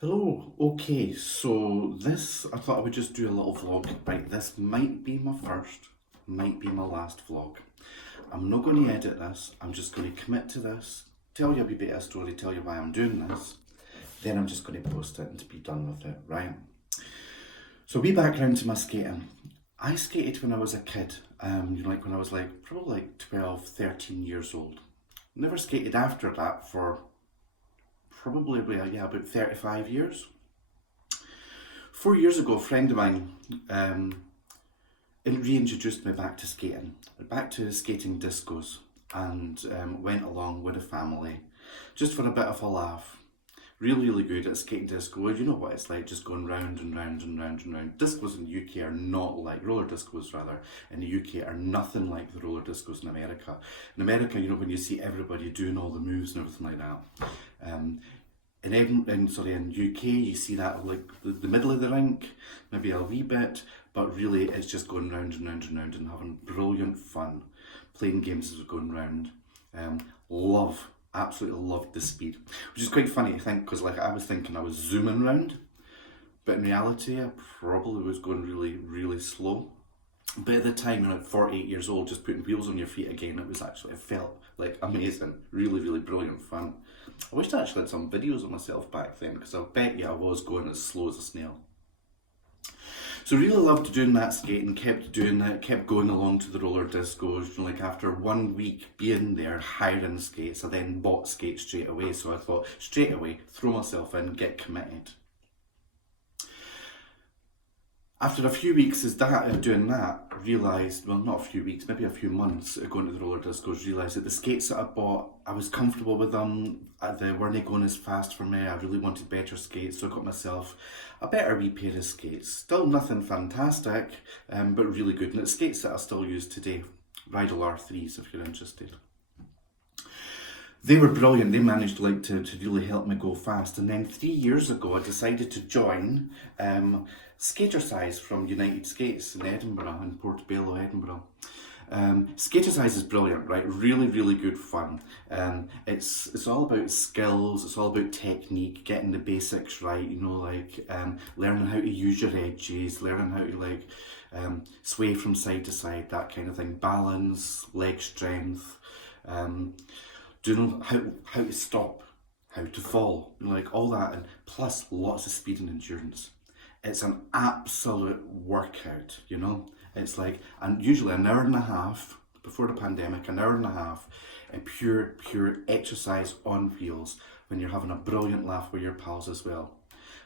Hello, okay, so this, I thought I would just do a little vlog. Right, this might be my first, might be my last vlog. I'm not going to edit this, I'm just going to commit to this, tell you a wee bit of a story, tell you why I'm doing this, then I'm just going to post it and to be done with it, right? So wee background to my skating. I skated when I was a kid, like when I was probably 12, 13 years old. Never skated after that for probably, well, yeah, about 35 years. 4 years ago, a friend of mine reintroduced me back to skating discos, and went along with a family just for a bit of a laugh. Really, really good at skating disco. Well, you know what it's like, just going round and round and round and round. Discos in the UK are not like, roller discos rather, in the UK are nothing like the roller discos in America. In America, when you see everybody doing all the moves and everything like that. In UK, you see that like the middle of the rink, maybe a wee bit, but really it's just going round and round and round and having brilliant fun, playing games as we're going round. Absolutely loved the speed, which is quite funny to think because I was thinking I was zooming round, but in reality I probably was going really, really slow. But at the time, when I'm 48 years old, just putting wheels on your feet again, it felt like amazing, really, really brilliant fun. I wish I actually had some videos of myself back then because I bet you I was going as slow as a snail. So really loved doing that skating, kept doing it, kept going along to the roller discos. After 1 week being there, hiring skates, I then bought skates straight away. So I thought straight away, throw myself in, get committed. After a few weeks of doing that, realised, well, not a few weeks, maybe a few months of going to the roller discos, realised that the skates that I bought, I was comfortable with them. They weren't going as fast for me. I really wanted better skates, so I got myself a better wee pair of skates. Still nothing fantastic, but really good. And it's skates that I still use today. Rydal R3s if you're interested. They were brilliant. They managed to really help me go fast. And then 3 years ago, I decided to join Skatersize from United Skates in Edinburgh, in Portobello, Edinburgh. Skatersize is brilliant, right? Really, really good fun. It's all about skills. It's all about technique, getting the basics right. Learning how to use your edges, learning how to sway from side to side, that kind of thing. Balance, leg strength. How to stop, how to fall, all that, and plus lots of speed and endurance. It's an absolute workout, It's and usually an hour and a half before the pandemic, an hour and a half, and pure exercise on wheels when you're having a brilliant laugh with your pals as well.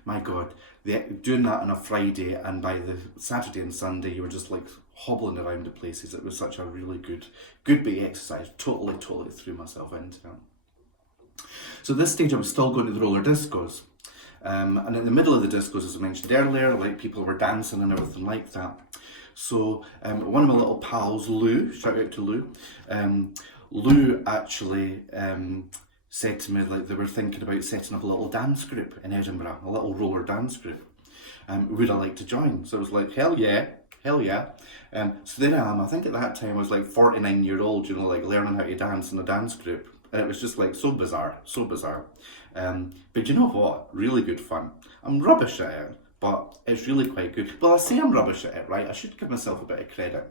My God, doing that on a Friday, and by the Saturday and Sunday, you were just hobbling around the places. It was such a really good bit of exercise. Totally threw myself into it. So at this stage, I was still going to the roller discos. And in the middle of the discos, as I mentioned earlier, people were dancing and everything like that. So one of my little pals, Lou, shout out to Lou, Lou actually said to me they were thinking about setting up a little dance group in Edinburgh, a little roller dance group. Would I like to join? So I was like, hell yeah. So there I am. I think at that time I was 49-year-old, learning how to dance in a dance group. And it was just so bizarre. But you know what? Really good fun. I'm rubbish at it, but it's really quite good. Well, I say I'm rubbish at it, right? I should give myself a bit of credit.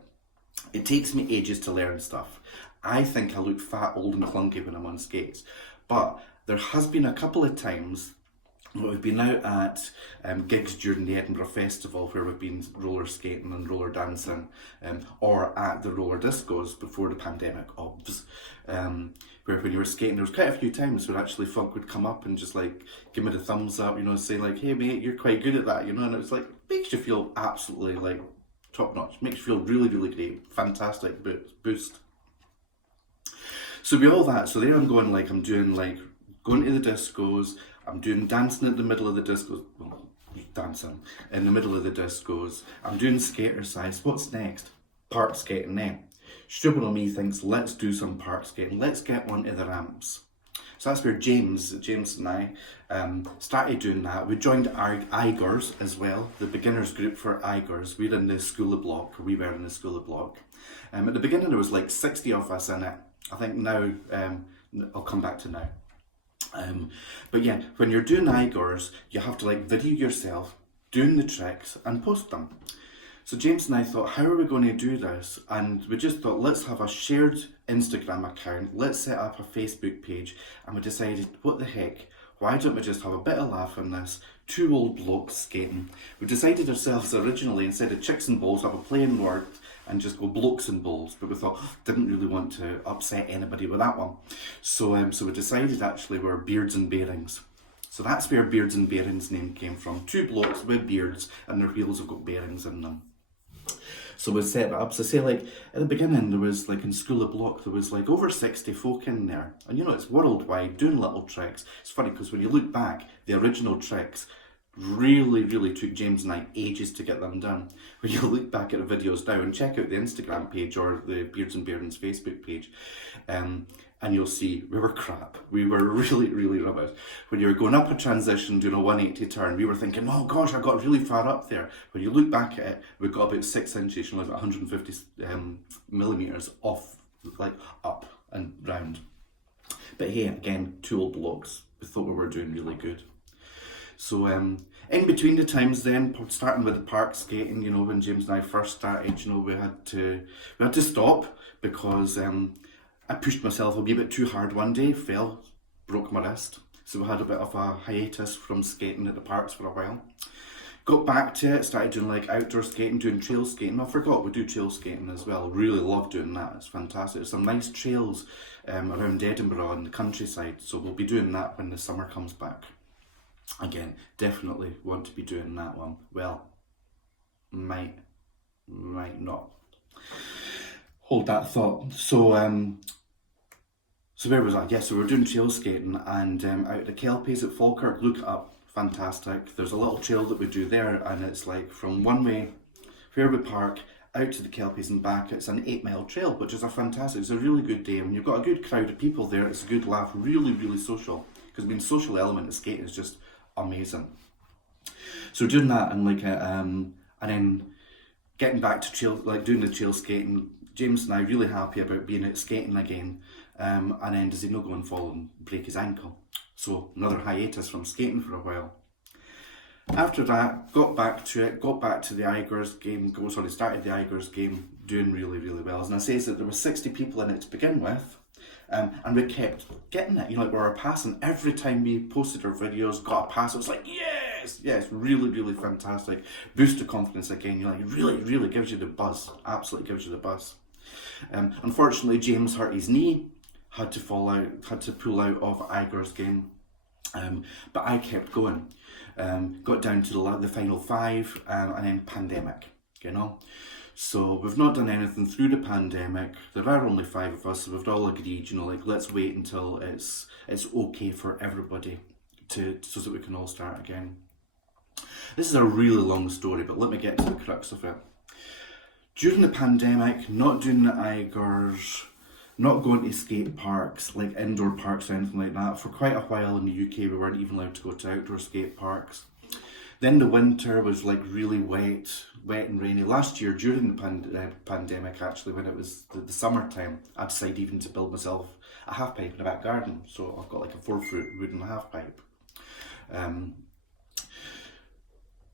It takes me ages to learn stuff. I think I look fat, old and clunky when I'm on skates. But there has been a couple of times we've been out at gigs during the Edinburgh Festival where we've been roller skating and roller dancing, or at the roller discos before the pandemic, where when you were skating, there was quite a few times where actually folk would come up and just give me the thumbs up, say hey mate, you're quite good at that, and it was makes you feel absolutely top notch, makes you feel really, really great, fantastic boost. So with all that, so there I'm going, I'm doing going to the discos, I'm doing dancing at the middle of the discos, well, dancing in the middle of the discos, I'm doing Skatersize. What's next? Park skating then. Stupid on me thinks, let's do some park skating, let's get onto the ramps. So that's where James and I started doing that. We joined Igors as well, the beginners group for Igors. We were in the School of Block. At the beginning there was 60 of us in it. I think now, I'll come back to now. But yeah, when you're doing Igors, you have to like video yourself doing the tricks and post them. So James and I thought, how are we going to do this? And we just thought, let's have a shared Instagram account, let's set up a Facebook page, and we decided, what the heck, why don't we just have a bit of laugh on this? Two old blokes skating. We decided ourselves originally, instead of chicks and balls, have a plain word and just go blokes and balls, but we thought, didn't really want to upset anybody with that one. So we decided actually we're beards and bearings. So that's where Beards and Bearings name came from. Two blokes with beards and their wheels have got bearings in them. So we set it up. So say like at the beginning there was like in School of Block there was like over 60 folk in there. And you know it's worldwide doing little tricks. It's funny because when you look back, the original tricks really took James and I ages to get them done. When you look back at the videos now and check out the Instagram page or the Beards and Bearings Facebook page, and you'll see we were crap. We were really rubbish. When you were going up a transition, doing a 180 turn, we were thinking, oh gosh, I got really far up there. When you look back at it, we got about 6 inches, you know, like 150 millimetres off, like up and round. But hey, again, two old blokes. We thought we were doing really good. So in between the times then, starting with the park skating, you know, when James and I first started, you know, we had to stop because I pushed myself a wee bit too hard one day, fell, broke my wrist. So we had a bit of a hiatus from skating at the parks for a while. Got back to it, started doing like outdoor skating, doing trail skating. I forgot we do trail skating as well. Really love doing that, it's fantastic. There's some nice trails around Edinburgh and the countryside, so we'll be doing that when the summer comes back. Again, definitely want to be doing that one. Well, might not. Hold that thought. So where was I? Yeah, so we're doing trail skating and out at the Kelpies at Falkirk, look it up, fantastic. There's a little trail that we do there and it's like from one way where we park out to the Kelpies and back. It's an 8-mile trail, which is it's a really good day. When you've got a good crowd of people there, it's a good laugh, really social. Because the social element of skating is just amazing. So doing that and like and then getting back to trail, like doing the trail skating. James and I really happy about being out skating again. And then does he not go and fall and break his ankle? So another hiatus from skating for a while. After that, got back to the Igors game. Started the Igors game, doing really well. And I say that there were 60 people in it to begin with. And we kept getting it, you know, like we were passing every time we posted our videos, got a pass. It was like, yes, really fantastic. Boost of confidence again, you know, like really gives you the buzz, absolutely gives you the buzz. Unfortunately, James hurt his knee, had to pull out of Igors game, but I kept going. Got down to the final 5, and then pandemic, you know. So we've not done anything through the pandemic. There are only 5 of us, so we've all agreed, you know, like let's wait until it's okay for everybody so that we can all start again. This is a really long story, but let me get to the crux of it. During the pandemic, not doing the Igors, not going to skate parks, like indoor parks or anything like that. For quite a while in the UK, we weren't even allowed to go to outdoor skate parks. Then the winter was like really wet and rainy. Last year, during the pandemic, actually, when it was the summertime, I decided even to build myself a half pipe in the back garden. So I've got like a 4-foot wooden half pipe.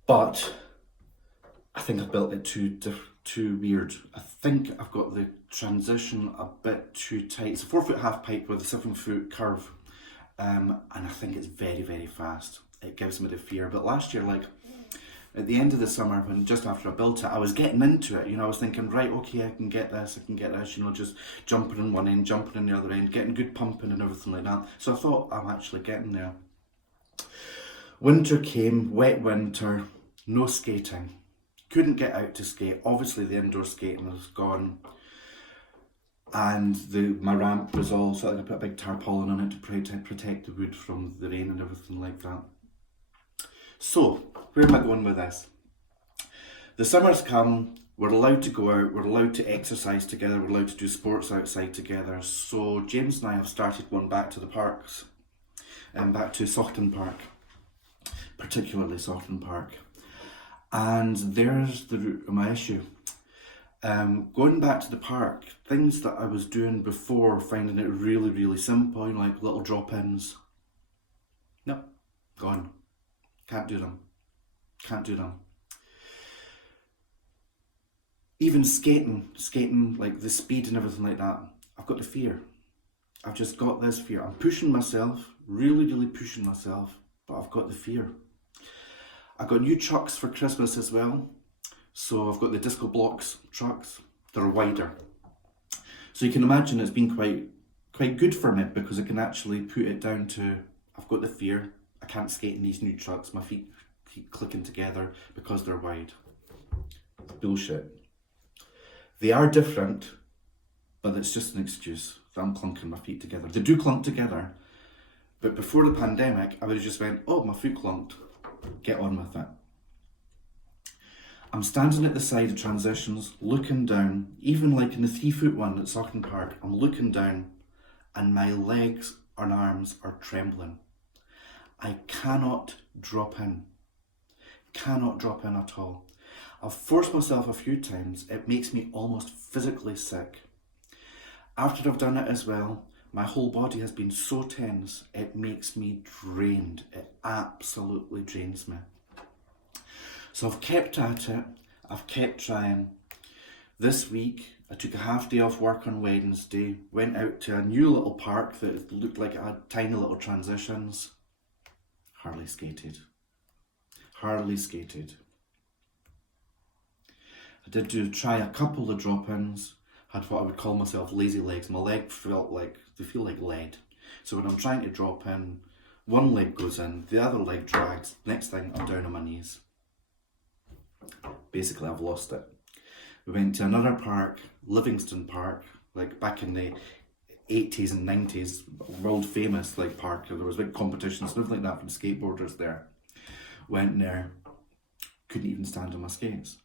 But I think I've built it too weird. I think I've got the transition a bit too tight. It's a 4-foot half pipe with a 7-foot curve. And I think it's very fast. It gives me the fear. But last year, like at the end of the summer, when just after I built it, I was getting into it. You know, I was thinking, right, okay, I can get this. You know, just jumping in one end, jumping in the other end, getting good pumping and everything like that. So I thought, I'm actually getting there. Winter came, wet winter, no skating. Couldn't get out to skate. Obviously, the indoor skating was gone. And my ramp was all, so I put a big tarpaulin on it to protect the wood from the rain and everything like that. So, where am I going with this? The summer's come, we're allowed to go out, we're allowed to exercise together, we're allowed to do sports outside together. So James and I have started going back to the parks, and back to Saughton Park, particularly Saughton Park. And there's my issue. Going back to the park, things that I was doing before, finding it really simple, you know, like little drop-ins, gone. Can't do them. Can't do them. Even skating, like the speed and everything like that, I've got the fear. I've just got this fear. I'm pushing myself, really pushing myself, but I've got the fear. I got new trucks for Christmas as well. So I've got the Disco Blocks trucks. They're wider. So you can imagine it's been quite good for me because I can actually put it down to, I've got the fear. I can't skate in these new trucks. My feet keep clicking together because they're wide. Bullshit. They are different, but it's just an excuse that I'm clunking my feet together. They do clunk together, but before the pandemic, I would have just went, oh, my foot clunked. Get on with it. I'm standing at the side of transitions, looking down, even like in the 3-foot one at Saughton Park, I'm looking down and my legs and arms are trembling. I cannot drop in. Cannot drop in at all. I've forced myself a few times. It makes me almost physically sick. After I've done it as well, my whole body has been so tense, it makes me drained. It absolutely drains me. So I've kept at it. I've kept trying. This week, I took a half day off work on Wednesday, went out to a new little park that looked like it had tiny little transitions. Hardly skated. Hardly skated. I did try a couple of drop-ins. Had what I would call myself lazy legs. My leg felt like, they feel like lead. So when I'm trying to drop in, one leg goes in, the other leg drags. Next thing, I'm down on my knees. Basically, I've lost it. We went to another park, Livingston Park, like back in the 80s and 90s, world famous like park. There was big competitions, stuff like that from skateboarders there. Went there, couldn't even stand on my skates.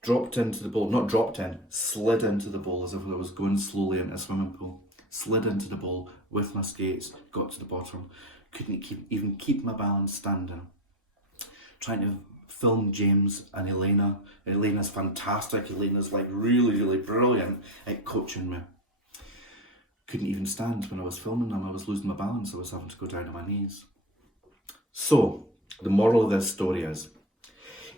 Dropped into the bowl, not dropped in, slid into the bowl as if I was going slowly into a swimming pool. Slid into the bowl with my skates, got to the bottom, couldn't even keep my balance standing. Trying to film James and Elena. Elena's fantastic. Elena's like really brilliant at coaching me. Couldn't even stand when I was filming them. I was losing my balance. I was having to go down on my knees. So, the moral of this story is,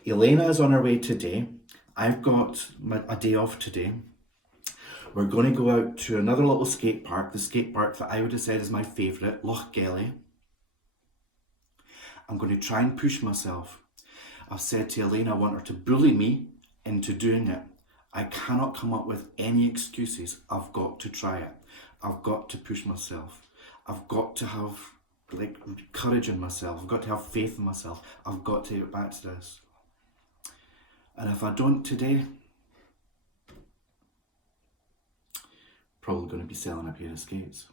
Elena is on her way today. I've got a day off today. We're going to go out to another little skate park, the skate park that I would have said is my favourite, Loch Gelly. I'm going to try and push myself. I've said to Elena I want her to bully me into doing it. I cannot come up with any excuses. I've got to try it. I've got to push myself. I've got to have courage in myself. I've got to have faith in myself. I've got to get back to this. And if I don't today, probably going to be selling a pair of skates.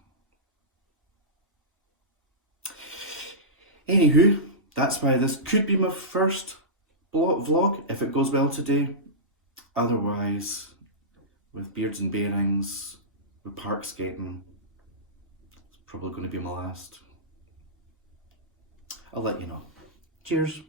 Anywho, that's why this could be my first vlog, if it goes well today. Otherwise, with Beards and Bearings, with park skating, it's probably going to be my last. I'll let you know. Cheers.